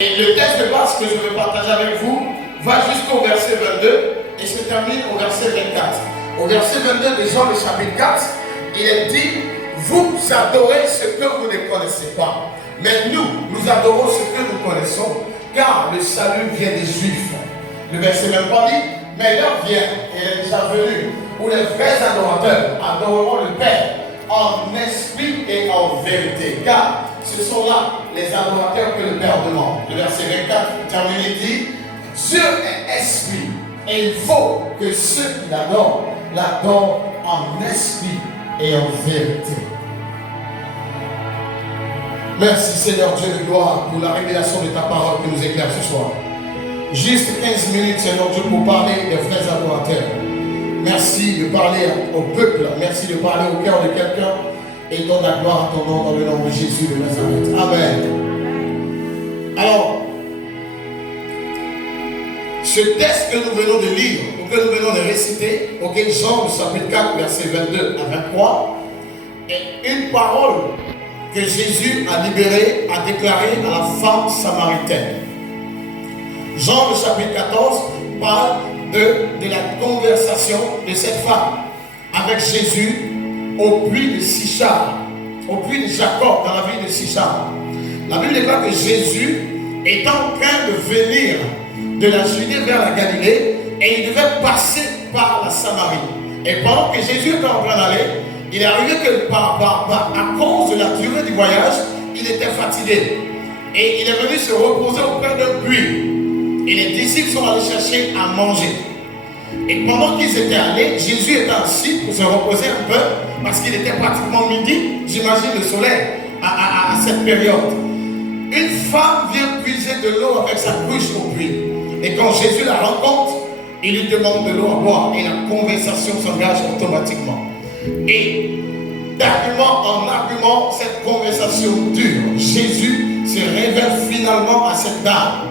Et le texte de base que je vais partager avec vous va jusqu'au verset 22 et se termine au verset 24. Au verset 22 de Jean le chapitre 4, il est dit: vous adorez ce que vous ne connaissez pas. Mais nous adorons ce que nous connaissons, car le salut vient des Juifs. Le verset même pas dit: mais l'heure vient, et elle est déjà venue, où les vrais adorateurs adoreront le Père en esprit et en vérité. Car ce sont là les adorateurs que le Père demande. Le verset 24 terminé dit: Dieu est esprit, et il faut que ceux qui l'adorent en esprit et en vérité. Merci Seigneur Dieu de gloire pour la révélation de ta parole qui nous éclaire ce soir. Juste 15 minutes Seigneur Dieu pour parler des vrais adorateurs. Merci de parler au peuple, merci de parler au cœur de quelqu'un et donne la gloire à ton nom dans le nom de Jésus de Nazareth. Amen. Alors, ce texte que nous venons de lire, ou que nous venons de réciter, Jean le chapitre 4, verset 22 à 23, est une parole que Jésus a libérée, a déclarée à la femme samaritaine. Jean le chapitre 14 parle de la conversation de cette femme avec Jésus au puits de Sichar, au puits de Jacob, dans la ville de Sichar. La Bible déclare que Jésus est en train de venir de la Judée vers la Galilée et il devait passer par la Samarie. Et pendant que Jésus était en train d'aller, il est arrivé que à cause de la durée du voyage, il était fatigué. Et il est venu se reposer auprès d'un puits. Et les disciples sont allés chercher à manger. Et pendant qu'ils étaient allés, Jésus était assis pour se reposer un peu, parce qu'il était pratiquement midi, j'imagine le soleil, à cette période. Une femme vient puiser de l'eau avec sa cruche au puits. Et quand Jésus la rencontre, il lui demande de l'eau à boire. Et la conversation s'engage automatiquement. Et d'argument en argument, cette conversation dure. Jésus se révèle finalement à cette dame.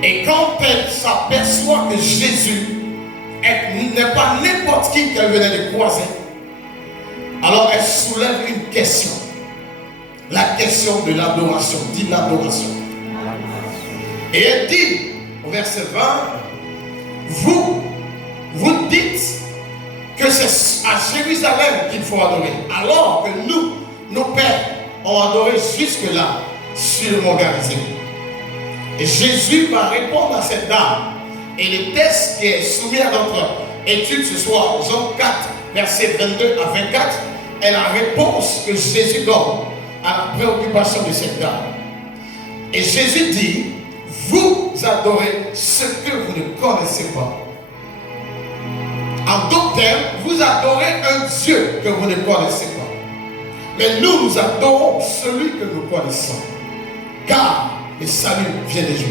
Et quand elle s'aperçoit que Jésus n'est pas n'importe qui qu'elle venait de croiser, alors elle soulève une question. La question de l'adoration. Dit l'adoration. Et elle dit au verset 20: vous dites que c'est à Jérusalem qu'il faut adorer, alors que nos pères ont adoré jusque-là sur le mont Garizim. Et Jésus va répondre à cette dame. Et le texte qui est soumis à notre étude ce soir, Jean 4, versets 22 à 24, est la réponse que Jésus donne à la préoccupation de cette dame. Et Jésus dit: vous adorez ce que vous ne connaissez pas. En d'autres termes, vous adorez un Dieu que vous ne connaissez pas. Mais nous adorons celui que nous connaissons. Car le salut vient des Juifs.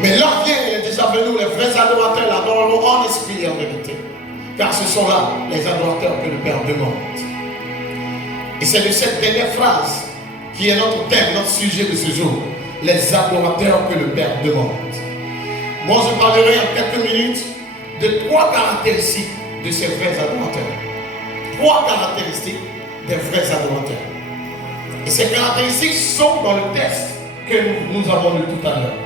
Mais l'heure vient, il est déjà venu, les vrais adorateurs l'adoreront en esprit et en vérité. Car ce sont là les adorateurs que le Père demande. Et c'est de cette dernière phrase qui est notre thème, notre sujet de ce jour. Les adorateurs que le Père demande. Moi, je parlerai en quelques minutes de 3 caractéristiques de ces vrais adorateurs. 3 caractéristiques des vrais adorateurs. Et ces caractéristiques sont dans le texte que nous avons lu tout à l'heure.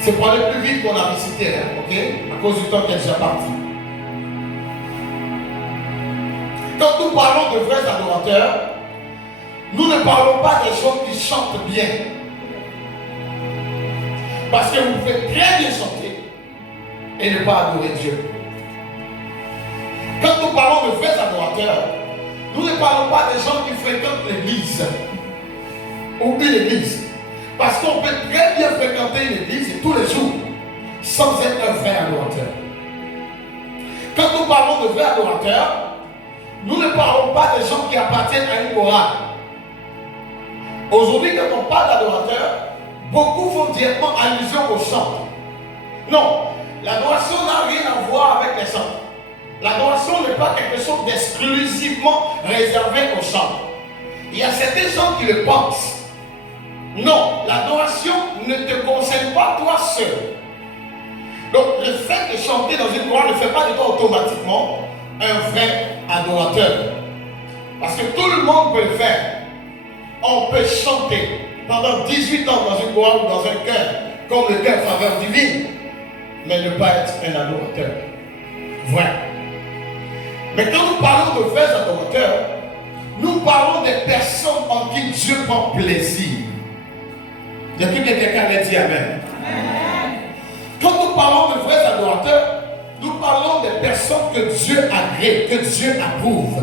C'est pour aller plus vite qu'on a récité, ok? À cause du temps qui est déjà parti. Quand nous parlons de vrais adorateurs, nous ne parlons pas des gens qui chantent bien. Parce que vous pouvez très bien chanter et ne pas adorer Dieu. Quand nous parlons de vrais adorateurs, nous ne parlons pas des gens qui fréquentent l'église ou une église. Parce qu'on peut très bien fréquenter une église tous les jours sans être un vrai adorateur. Quand nous parlons de vrais adorateurs, nous ne parlons pas des gens qui appartiennent à une chorale. Aujourd'hui, quand on parle d'adorateur, beaucoup font directement allusion au chant. Non, l'adoration n'a rien à voir avec les chants. L'adoration n'est pas quelque chose d'exclusivement réservé au chant. Il y a certains gens qui le pensent. Non, l'adoration ne te concerne pas toi seul. Donc le fait de chanter dans une chorale ne fait pas de toi automatiquement un vrai adorateur. Parce que tout le monde peut le faire. on peut chanter pendant 18 ans dans une voix ou dans un cœur, comme le cœur faveur divine, mais ne pas être un adorateur vrai. Mais quand nous parlons de vrais adorateurs, nous parlons des personnes en qui Dieu prend plaisir. Il y a quelqu'un qui a dit Amen. Quand nous parlons de vrais adorateurs, nous parlons des personnes que Dieu agrée, que Dieu approuve.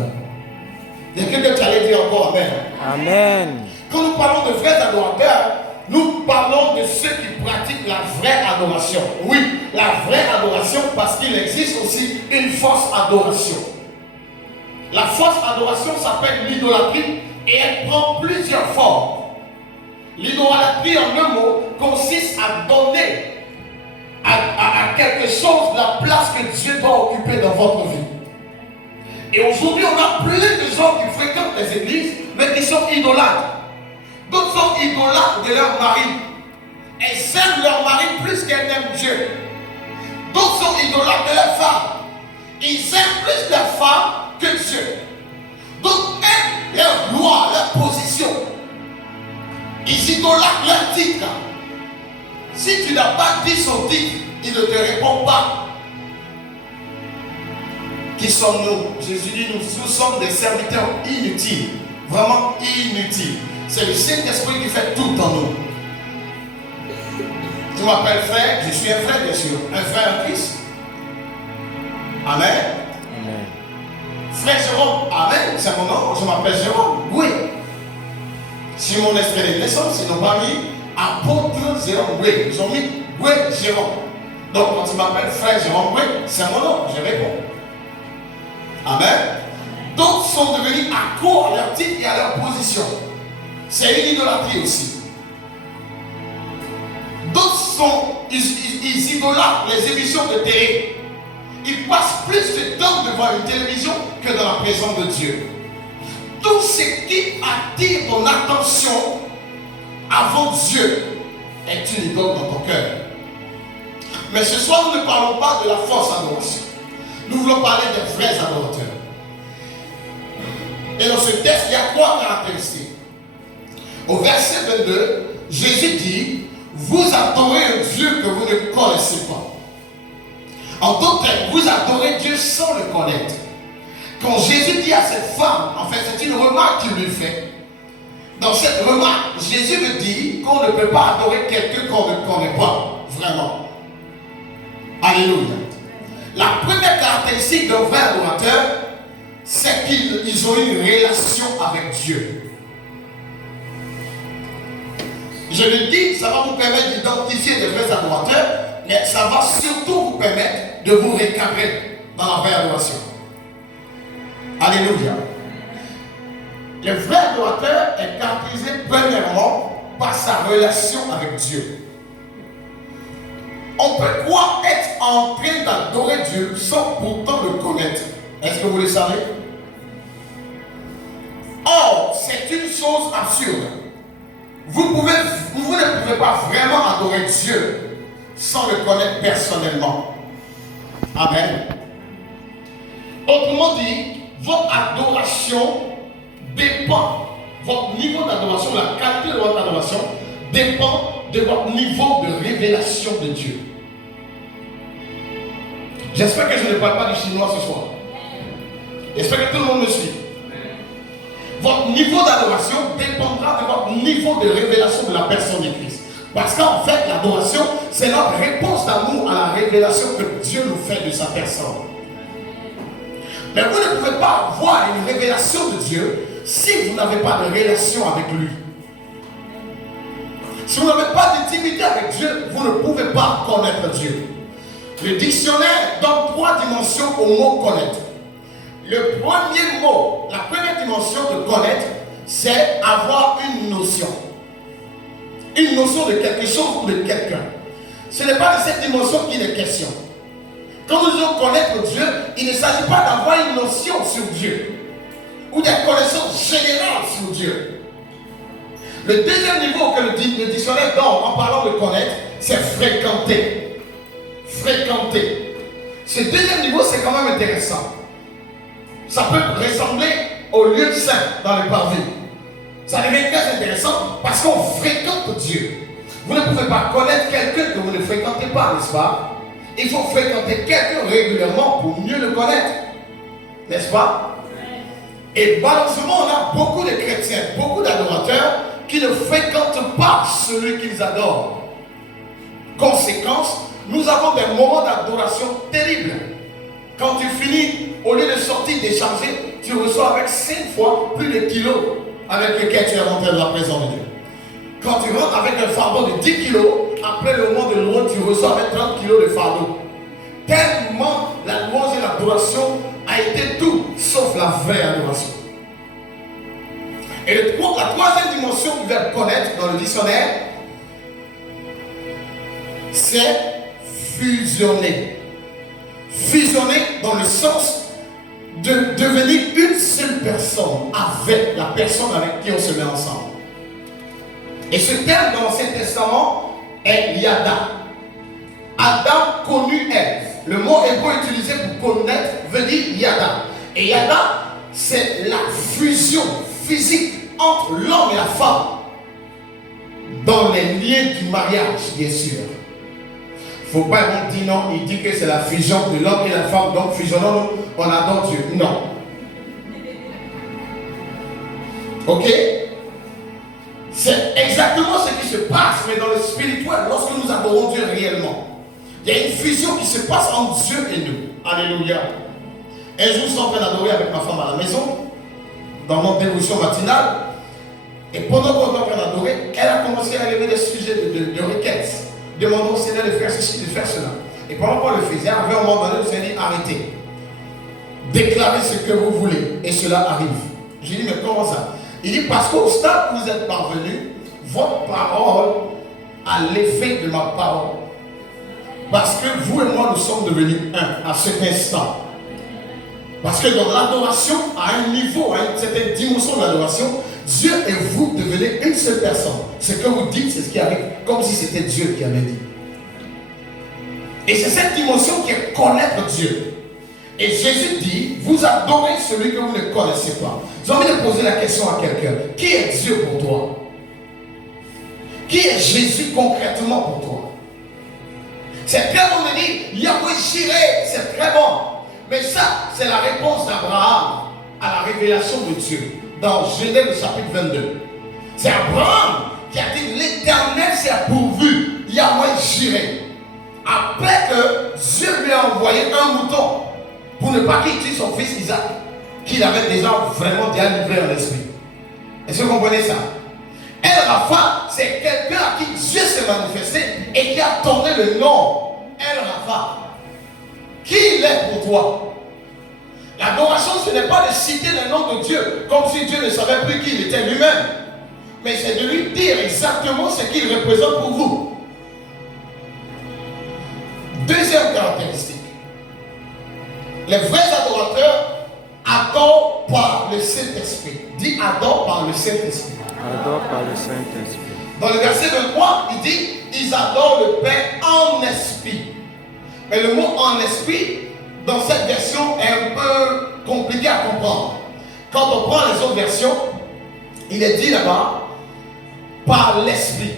Il y a quelqu'un qui allait dire encore Amen. Amen. Quand nous parlons de vrais adorateurs, nous parlons de ceux qui pratiquent la vraie adoration. Oui, la vraie adoration parce qu'il existe aussi une fausse adoration. La fausse adoration s'appelle l'idolâtrie et elle prend plusieurs formes. L'idolâtrie en un mot consiste à donner à quelque chose la place que Dieu doit occuper dans votre vie. Et aujourd'hui, on a plein de gens qui fréquentent les églises, mais qui sont idolâtres. D'autres sont idolâtres de leur mari. Elles aiment leur mari plus qu'elles aiment Dieu. D'autres sont idolâtres de leur femme. Ils aiment plus leur femme que Dieu. D'autres aiment leur gloire, leur position. Ils idolâtrent leur titre. Si tu n'as pas dit son titre, il ne te répond pas. Qui sommes-nous? Jésus dit, nous sommes des serviteurs inutiles. Vraiment inutiles. C'est le Saint-Esprit qui fait tout en nous. Je m'appelle frère, je suis un frère bien sûr. Un frère en Christ. Amen. Amen. Frère Jérôme, Amen, c'est mon nom, je m'appelle Jérôme. Oui. Si mon extrait de naissance, ils n'ont pas mis apôtre Jérôme. Oui, ils ont mis oui Jérôme. Donc quand tu m'appelles frère Jérôme, oui, c'est mon nom, je réponds. Amen. D'autres sont devenus accros à leur titre et à leur position. C'est une idolâtrie aussi. D'autres ils idolâtrent les émissions de télé. Ils passent plus de temps devant une télévision que dans la présence de Dieu. Tout ce qui attire ton attention avant Dieu est une idole dans ton cœur. Mais ce soir, nous ne parlons pas de la fausse adoration. Nous voulons parler des vrais adorateurs. Et dans ce texte, il y a trois caractéristiques. Au verset 22, Jésus dit, vous adorez un Dieu que vous ne connaissez pas. En d'autres termes, vous adorez Dieu sans le connaître. Quand Jésus dit à cette femme, en fait c'est une remarque qu'il lui fait. Dans cette remarque, Jésus veut dire qu'on ne peut pas adorer quelqu'un qu'on ne connaît pas, vraiment. Alléluia. La première caractéristique d'un vrai adorateur, c'est qu'ils ont une relation avec Dieu. Je le dis, ça va vous permettre d'identifier des vrais adorateurs, mais ça va surtout vous permettre de vous récaprer dans la vraie adoration. Alléluia. Le vrai adorateur est caractérisé premièrement par sa relation avec Dieu. On peut croire être en train d'adorer Dieu sans pourtant le connaître. Est-ce que vous le savez? Or, c'est une chose absurde. Vous ne pouvez pas vraiment adorer Dieu sans le connaître personnellement. Amen. Autrement dit, votre adoration dépend, votre niveau d'adoration, la qualité de votre adoration dépend de votre niveau de révélation de Dieu. J'espère que je ne parle pas du chinois ce soir. J'espère que tout le monde me suit. Votre niveau d'adoration dépendra de votre niveau de révélation de la personne de Christ. Parce qu'en fait, l'adoration, c'est notre réponse d'amour à la révélation que Dieu nous fait de sa personne. Mais vous ne pouvez pas voir une révélation de Dieu si vous n'avez pas de relation avec lui. Si vous n'avez pas d'intimité avec Dieu, vous ne pouvez pas connaître Dieu. Le dictionnaire donne trois dimensions au mot connaître. Le premier mot, la première dimension de connaître, c'est avoir une notion. Une notion de quelque chose ou de quelqu'un. Ce n'est pas de cette dimension qu'il est question. Quand nous disons connaître Dieu, il ne s'agit pas d'avoir une notion sur Dieu ou des connaissances générales sur Dieu. Le deuxième niveau que le dictionnaire donne en parlant de connaître, c'est fréquenter. Fréquenter. Ce deuxième niveau, c'est quand même intéressant. Ça peut ressembler au lieu saint dans le parvis. ça devient très intéressant parce qu'on fréquente Dieu. Vous ne pouvez pas connaître quelqu'un que vous ne fréquentez pas, n'est-ce pas? Il faut fréquenter quelqu'un régulièrement pour mieux le connaître, n'est-ce pas? Et malheureusement, on a beaucoup de chrétiens, beaucoup d'adorateurs qui ne fréquentent pas celui qu'ils adorent. Conséquence, nous avons des moments d'adoration terribles. Quand tu finis, au lieu de sortir déchargé, tu reçois avec 5 fois plus de kilos avec lesquels tu es rentré dans la présence de Dieu. Quand tu rentres avec un fardeau de 10 kilos, après le moment de louange, tu reçois avec 30 kilos de fardeau. Tellement la louange et l'adoration a été tout sauf la vraie adoration. Et la troisième dimension que vous devez connaître dans le dictionnaire, c'est fusionner. Fusionner dans le sens de devenir une seule personne avec la personne avec qui on se met ensemble. Et ce terme dans l'Ancien Testament est Yada. Adam connut Ève. Le mot hébreu utilisé pour connaître veut dire Yada. Et Yada, c'est la fusion physique entre l'homme et la femme dans les liens du mariage, bien sûr. Il ne faut pas dire non, il dit que c'est la fusion de l'homme et la femme, donc fusionnons-nous, on adore Dieu. Non. Ok? C'est exactement ce qui se passe, mais dans le spirituel, lorsque nous adorons Dieu réellement. Il y a une fusion qui se passe entre Dieu et nous. Alléluia. Un jour, je suis en train d'adorer avec ma femme à la maison, dans notre dévotion matinale. Et pendant qu'on est en train d'adorer, elle a commencé à élever des sujets de requêtes, demandant au Seigneur de faire ceci, de faire cela. Et pendant qu'on le faisait, à un moment donné, le Seigneur dit arrêtez. Déclarez ce que vous voulez. Et cela arrive. J'ai dit mais comment ça? Il dit parce qu'au stade où vous êtes parvenu, votre parole a l'effet de ma parole. Parce que vous et moi, nous sommes devenus un à cet instant. Parce que dans l'adoration, à un niveau, à une certaine dimension de l'adoration, Dieu et vous devenez une seule personne. Ce que vous dites, c'est ce qui arrive, comme si c'était Dieu qui avait dit. Et c'est cette dimension qui est connaître Dieu. Et Jésus dit, vous adorez celui que vous ne connaissez pas. J'ai envie de poser la question à quelqu'un. Qui est Dieu pour toi? Qui est Jésus concrètement pour toi? C'est très bon de dire, Yahweh Jireh, c'est très bon. Mais ça, c'est la réponse d'Abraham à la révélation de Dieu. Dans Genèse chapitre 22. C'est Abraham qui a dit, l'Éternel s'est pourvu, Yahweh Jireh. Après que Dieu lui a envoyé un mouton pour ne pas qu'il tue son fils Isaac, qu'il avait déjà vraiment bien livré en esprit. Est-ce que vous comprenez ça? El Rapha, c'est quelqu'un à qui Dieu s'est manifesté et qui a tourné le nom El Rapha. Qui il est pour toi? L'adoration, ce n'est pas de citer le nom de Dieu comme si Dieu ne savait plus qui il était lui-même, mais c'est de lui dire exactement ce qu'il représente pour vous. Deuxième caractéristique, les vrais adorateurs adorent par le Saint-Esprit. Dis adore par le Saint-Esprit. Adore par le Saint-Esprit. Dans le verset 23, il dit ils adorent le Père en esprit. Mais le mot en esprit, dans cette version, est un peu compliqué à comprendre. Quand on prend les autres versions, il est dit là-bas par l'esprit,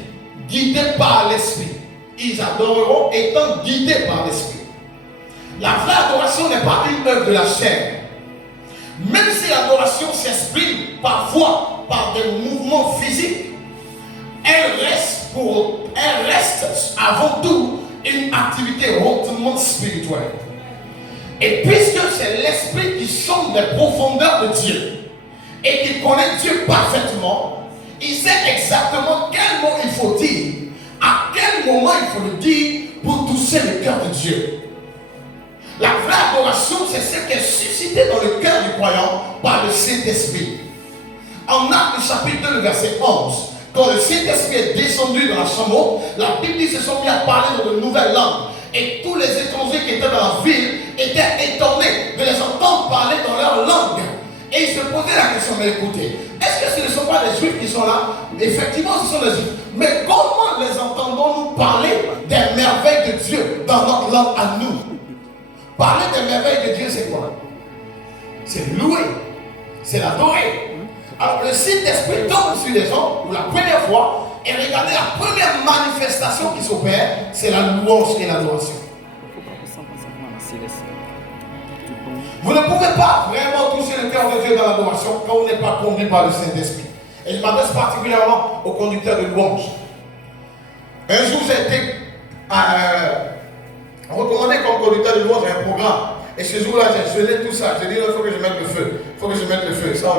guidés par l'esprit. Ils adoreront étant guidés par l'esprit. La vraie adoration n'est pas une œuvre de la chair. Même si l'adoration s'exprime parfois par des mouvements physiques, elle reste avant tout une activité hautement spirituelle. Et puisque c'est l'esprit qui sonde les profondeurs de Dieu et qui connaît Dieu parfaitement, il sait exactement quel mot il faut dire, à quel moment il faut le dire pour toucher le cœur de Dieu. La vraie adoration, c'est ce qui est suscité dans le cœur du croyant par le Saint-Esprit. En Actes chapitre 2, verset 11, quand le Saint-Esprit est descendu dans la chambre, la Bible dit qu'ils se sont mis à parler dans de nouvelles langues. Et tous les étrangers qui étaient dans la ville étaient étonnés de les entendre parler dans leur langue. Et ils se posaient la question, mais écoutez, est-ce que ce ne sont pas les Juifs qui sont là? Effectivement, ce sont les Juifs. Mais comment les entendons-nous parler des merveilles de Dieu dans notre langue à nous? Parler des merveilles de Dieu, c'est quoi? C'est louer, c'est l'adorer. Alors le Saint-Esprit tombe sur les hommes pour la première fois et regardez la première manifestation qui s'opère, c'est la louange et l'adoration. Vous ne pouvez pas vraiment toucher le cœur de Dieu dans l'adoration quand vous n'êtes pas conduit par le Saint-Esprit. Et je m'adresse particulièrement aux conducteurs de louange. Un jour, j'ai été recommandé comme conducteur de louange à un programme. Et ce jour-là, j'ai gelé tout ça. J'ai dit, il faut que je mette le feu. Il faut que je mette le feu. Ça,